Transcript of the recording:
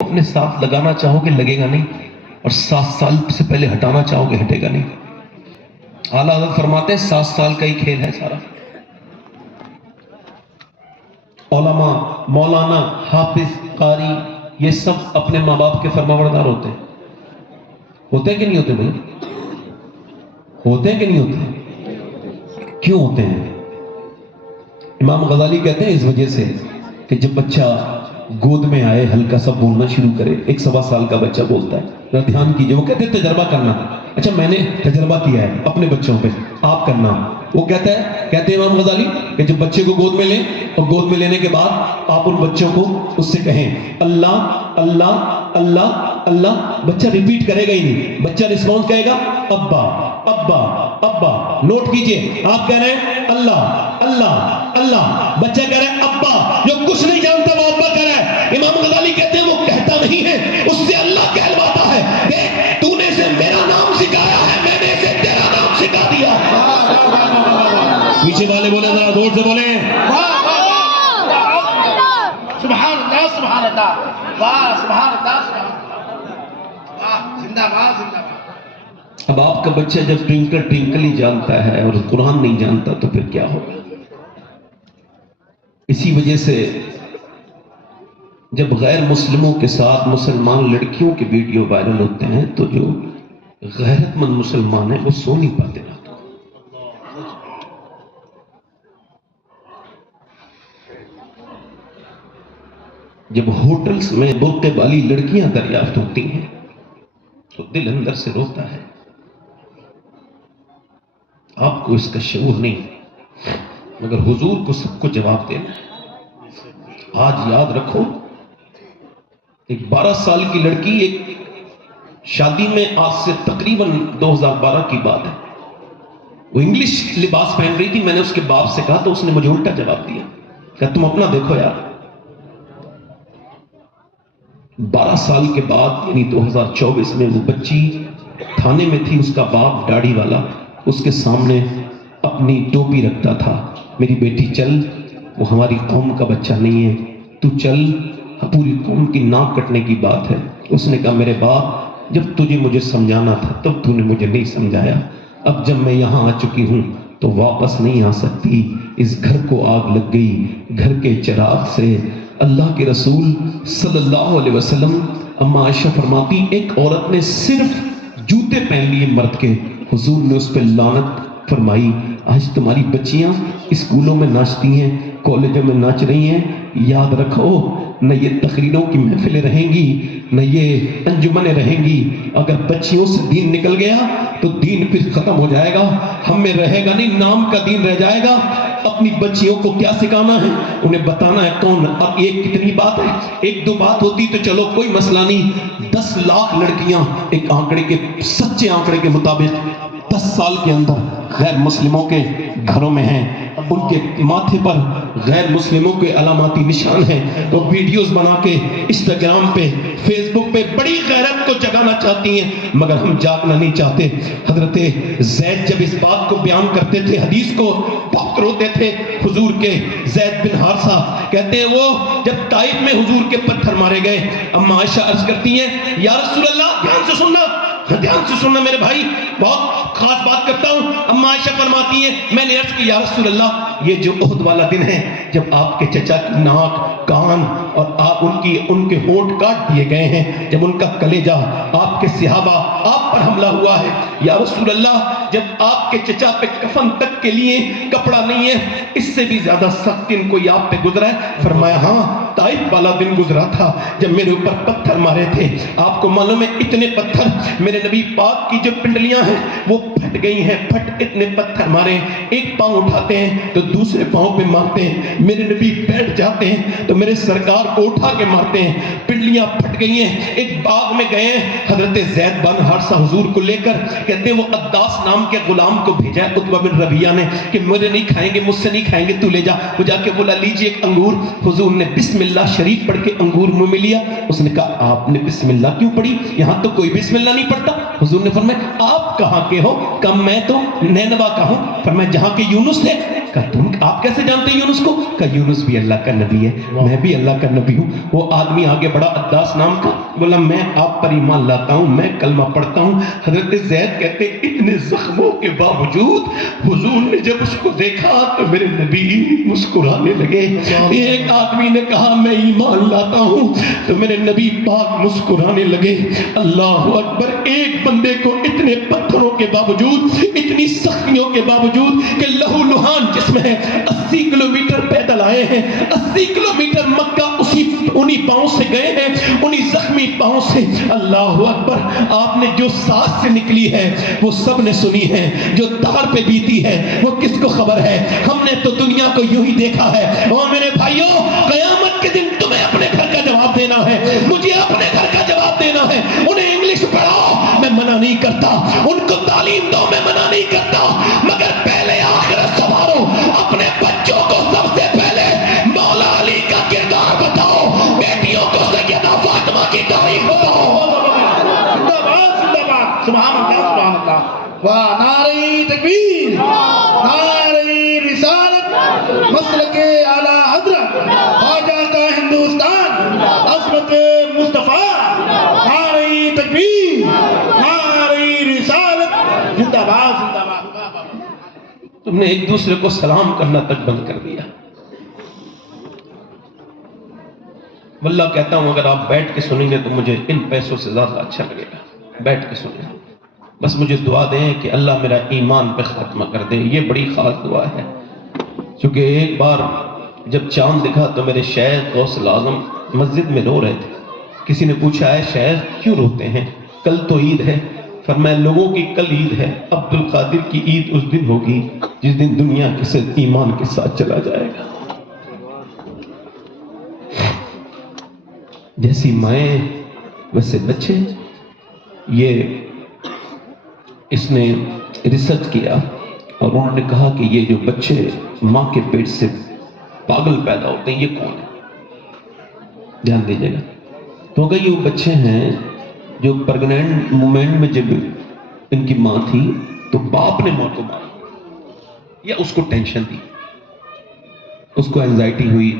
اپنے ساتھ لگانا چاہو گے لگے گا نہیں، اور 7 سال سے پہلے ہٹانا چاہو گے ہٹے گا نہیں۔ اعلیٰ حضرت فرماتے ہیں 7 سال کا ہی کھیل ہے سارا۔ علماء، مولانا، حافظ، قاری، یہ سب اپنے ماں باپ کے فرمانبردار ہوتے ہیں کہ نہیں ہوتے بھائی؟ ہوتے ہیں کہ نہیں ہوتے؟ کیوں ہوتے ہیں؟ امام غزالی کہتے ہیں اس وجہ سے کہ جب بچہ گود میں آئے ہلکا سا بولنا شروع کرے، 1 سوا سال کا بچہ بولتا ہے، ذرا دھیان کیجئے، وہ کہتے ہیں تجربہ کرنا۔ اچھا میں نے تجربہ کیا ہے اپنے بچوں پہ، آپ کرنا۔ وہ کہتے ہیں امام غزالی کہ جب بچے کو گود میں لیں اور گود میں لینے کے بعد آپ ان بچوں کو اس سے کہیں اللہ اللہ اللہ اللہ، بچہ ریپیٹ کرے گا ہی نہیں، بچہ رسپانس کہے گا ابا ابا ابا۔ نوٹ کیجئے، آپ کہہ رہے ہیں اللہ اللہ اللہ، بچہ کہہ رہا ہے ابا، جو کچھ نہیں جانتا وہ ابا کہہ رہا ہے۔ امام غزالی کہتے ہیں وہ کہتا نہیں ہے، اس سے اللہ کہلواتا ہے، دیکھ تو نے اسے میرا نام سکھایا ہے، میں نے اسے تیرا نام سکھا دیا۔ پیچھے والے بولے، ذرا زور سے بولیں سبحان اللہ سبحان اللہ، واہ سبحان اللہ سبحان اللہ، واہ زندہ باد زندہ باد۔ اب آپ کا بچہ جب ٹوئنکل ٹوئنکل ہی جانتا ہے اور قرآن نہیں جانتا تو پھر کیا ہوگا؟ اسی وجہ سے جب غیر مسلموں کے ساتھ مسلمان لڑکیوں کے ویڈیو وائرل ہوتے ہیں تو جو غیرت مند مسلمان ہیں وہ سو نہیں پاتے رات کو۔ جب ہوٹلز میں برقعے والی لڑکیاں دریافت ہوتی ہیں تو دل اندر سے روتا ہے۔ آپ کو اس کا شعور نہیں، مگر حضور کو سب کو جواب دینا ہے۔ آج یاد رکھو، ایک 12 سال کی لڑکی ایک شادی میں، آج سے تقریباً 2012 کی بات ہے، وہ انگلش لباس پہن رہی تھی۔ میں نے اس کے باپ سے کہا تو اس نے مجھے الٹا جواب دیا کہ تم اپنا دیکھو یار۔ 12 سال کے بعد یعنی 2024 میں وہ بچی تھانے میں تھی، اس کا باپ داڑھی والا اس کے سامنے اپنی ٹوپی رکھتا تھا، میری بیٹی چل، وہ ہماری قوم کا بچہ نہیں ہے، تو چل، پوری قوم کی ناک کٹنے کی بات ہے۔ اس نے کہا میرے باپ جب تجھے مجھے سمجھانا تھا تب تو نے مجھے نہیں سمجھایا، اب جب میں یہاں آ چکی ہوں تو واپس نہیں آ سکتی، اس گھر کو آگ لگ گئی، گھر کے چراغ سے۔ اللہ کے رسول صلی اللہ علیہ وسلم، اما عائشہ فرماتی ایک عورت نے صرف جوتے پہن لیے مرد کے، حضور نے اس پہ لعنت فرمائی۔ آج تمہاری بچیاں اسکولوں میں ناچتی ہیں، کالجوں میں ناچ رہی ہیں، یاد رکھو نہ یہ تقریروں کی محفلیں رہیں گی نہ یہ انجمنیں رہیں گی، اگر بچیوں سے دین نکل گیا تو دین پھر ختم ہو جائے گا، ہم میں رہے گا نہیں، نام کا دین رہ جائے گا۔ اپنی بچیوں کو کیا سکھانا ہے؟ انہیں بتانا ہے کون۔ اب یہ کتنی بات ہے، 1-2 بات ہوتی تو چلو کوئی مسئلہ نہیں، 10 لاکھ لڑکیاں ایک آنکڑے کے، سچے آنکڑے کے مطابق 10 سال کے اندر غیر مسلموں کے گھروں میں ہیں، ان کے ماتھے پر غیر مسلموں کے علاماتی نشان ہیں، تو ویڈیوز بنا کے انسٹاگرام پہ، فیس بک پہ بڑی غیرت کو جگانا چاہتی ہیں، مگر ہم جاگنا نہیں چاہتے۔ حضرت زید جب اس بات کو بیان کرتے تھے، حدیث کو بہت روتے تھے حضور کے، زید بن حارثہ کہتے ہیں وہ جب طائف میں حضور کے پتھر مارے گئے، اما عائشہ عرض کرتی ہیں یا رسول اللہ، دھیان سے سننا، دھیان سے سننا میرے بھائی، بہت خاص بات کرتا ہوں۔ اما عائشہ فرماتی ہیں میں نے عرض کی یا رسول اللہ، یہ جو احد والا دن ہے جب آپ کے چچا کی ناک، کان اور ان کے ہونٹ کاٹ دیے گئے ہیں، جب ان کا کلیجہ، آپ کے صحابہ آپ پر حملہ ہوا ہے، یا رسول اللہ جب آپ کے چچا پہ کفن تک کے لیے کپڑا نہیں ہے، اس سے بھی زیادہ سخت دن کوئی آپ پہ گزرا ہے؟ فرمایا ہاں، طائف والا دن گزرا تھا جب میرے اوپر پتھر مارے تھے۔ آپ کو معلوم ہے اتنے پتھر میرے نبی پاک کی جو پنڈلیاں ہیں وہ پھٹ گئی ہیں، پھٹ اتنے پتھر مارے، ایک پاؤں اٹھاتے ہیں تو دوسرے پاؤں پہ مارتے ہیں، میرے نبی بیٹھ جاتے ہیں تو میرے سرکار کو اٹھا کے مارتے ہیں، پنڈلیاں پھٹ گئی ہیں۔ ایک باغ میں گئے ہیں، حضرت زید بن حارثہ حضور کو لے کر، کہتے ہیں وہ عداس نام کے غلام کو بھیجا ہے عتبہ بن ربیعہ نے کہ میرے نہیں کھائیں گے، مجھ سے نہیں کھائیں گے، تو لے جا۔ وہ جا کے بولا لیجیے ایک انگور، حضور نے بسم اللہ شریف پڑھ کے انگور منہ میں لیا۔ اس نے کہا آپ نے بسم اللہ کیوں پڑھی؟ یہاں تو کوئی بسم اللہ نہیں پڑھتا۔ حضور نے فرمایا آپ کہاں کے ہو؟ کہا میں تو نینوا کا ہوں۔ فرمایا جہاں کے یونس تھے؟ کہا تم آپ کیسے جانتے ہیں یونس کو؟ کہا یونس بھی اللہ کا نبی ہے، میں بھی اللہ کا نبی ہوں۔ وہ آدمی آگے بڑا، عداس نام کا، بولا میں آپ پر ایمان لاتا ہوں، میں کلمہ پڑھتا ہوں۔ حضرت زید کہتے ہیں اتنے زخموں کے باوجود حضور نے جب اس کو دیکھا تو میرے نبی مسکرانے لگے۔ ایک آدمی نے کہا میں ایمان لاتا ہوں تو میرے نبی پاک مسکرانے لگے۔ اللہ اکبر! ایک بندے کو اتنے پتھروں کے باوجود، اتنی سختیوں کے باوجود کہ لہو لہان جسم ہے، 80 کلومیٹر پیدل آئے ہیں، 80 کلومیٹر مکہ انہی پاؤں سے گئے ہیں، انہی زخمی پاؤں سے۔ اللہ اکبر! آپ نے جو سانس سے نکلی ہے وہ سب نے سنی ہے، جو دار پہ بیتی ہے وہ کس کو خبر ہے؟ ہم نے تو دنیا کو یوں ہی دیکھا ہے۔ اور میرے بھائیوں، قیامت کے دن تمہیں اپنے گھر کا جواب دینا ہے، مجھے اپنے گھر کا جواب دینا ہے۔ انہیں انگلش پڑھاؤ، میں منع نہیں کرتا، ان کو تعلیم دو، میں منع نہیں کرتا، مگر پہلے آخرت سنوارو۔ اپنے بچوں کو سب سے پہلے مولا علی کا کردار بتاؤ، بیٹیوں کو سیدہ فاطمہ کی تعریف بتاؤ۔ سبحان اللہ سبحان اللہ، واہ نعرہ تکبیر، نعرہ رسالت، مسلک اعلی حضرت خواجہ کا ہندوستان، عظمت مصطفیٰ، نعرہ تکبیر، نعرہ رسالت، زندہ باد زندہ باد۔ تم نے ایک دوسرے کو سلام کرنا تک بند کر دیا۔ واللہ کہتا ہوں اگر آپ بیٹھ کے سنیں گے تو مجھے ان پیسوں سے زیادہ اچھا لگے گا، بیٹھ کے سنیں۔ بس مجھے دعا دیں کہ اللہ میرا ایمان پہ خاتمہ کر دے، یہ بڑی خاص دعا ہے۔ کیونکہ ایک بار جب چاند دکھا تو میرے شیخ غوث الاعظم مسجد میں رو رہے تھے۔ کسی نے پوچھا ہے شیخ کیوں روتے ہیں؟ کل تو عید ہے۔ فرمایا لوگوں کی کل عید ہے، عبد القادر کی عید اس دن ہوگی جس دن دنیا کے ساتھ ایمان کے ساتھ چلا جائے گا۔ جیسی مائیں ویسے بچے۔ یہ اس نے ریسرچ کیا اور انہوں نے کہا کہ یہ جو بچے ماں کے پیٹ سے پاگل پیدا ہوتے ہیں یہ کون ہے؟ جان دیجیے گا۔ تو اگر یہ وہ بچے ہیں جو پریگننٹ مومنٹ میں جب ان کی ماں تھی تو باپ نے ماں کو مارا یا اس کو ٹینشن دی، اس کو اینزائٹی ہوئی،